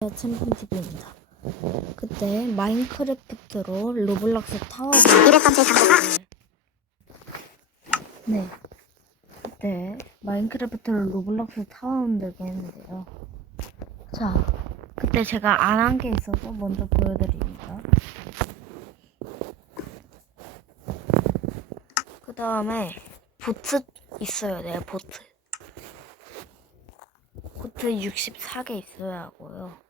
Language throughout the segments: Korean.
챔피언TV입니다. 그때 마인크래프트로 로블록스 타워 이랬던 제 장소가 네. 그때 마인크래프트로 로블록스 타워 만들기 했는데요. 자, 그때 제가 안 한 게 있어서 먼저 보여드립니다. 그 다음에 보트 있어요. 네, 보트. 보트 64개 있어야 하고요.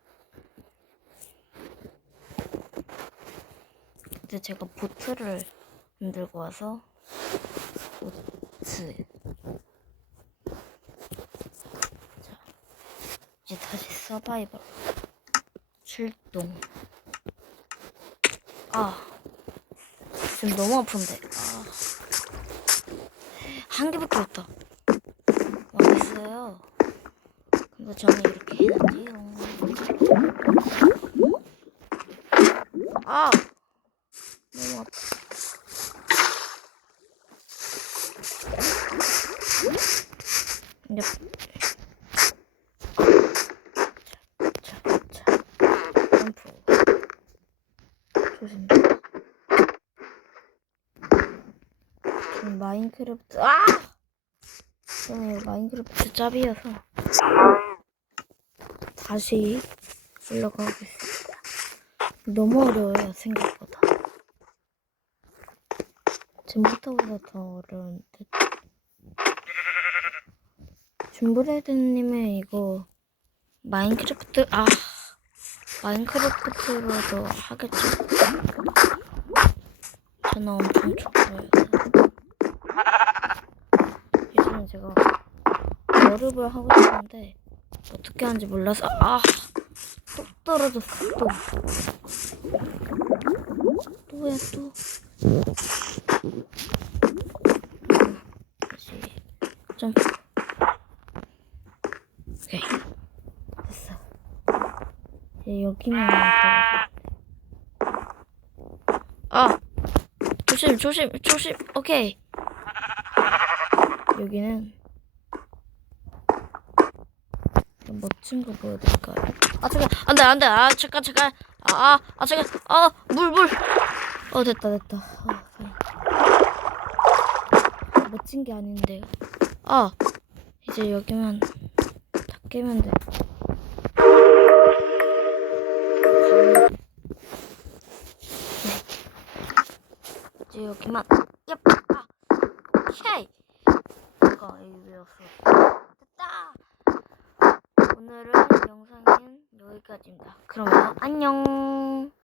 근데 제가 보트를 만들고 와서 보트 자 이제 다시 서바이벌. 출동. 아 지금 너무 아픈데. 아 한 개밖에 없다. 망했어요. 근데 저는 이렇게 해놨지요. 아 너무 아파 지금 마인크래프트 아! 저는 마인크래프트 짭이어서 다시 올라가고 있습니다. 너무 어려워요 생각보다 전부터보다 더 어려운 듯 준브레드님의 이거 마인크래프트 아 마인크래프트로도 하겠죠? 저는 엄청 좋아요. 예전에 제가 여름을 하고 싶은데 어떻게 하는지 몰라서 아 또 떨어졌어 또 또야 또 점프 오케이 됐어. 이제 여기만 아. 조심 조심 조심. 오케이. 여기는 좀 멋진 거 보여드릴까요? 아 잠깐. 안돼 안돼. 아 잠깐 잠깐. 아아 아, 잠깐. 아물물어 됐다 됐다. 어, 다행이다. 멋진 게 아닌데요 아 이제 여기만 다 깨면 돼 이제 여기만 얍! 아! 오케이! 이거 이거였어 됐다! 오늘은 영상은 여기까지입니다 그러면 안녕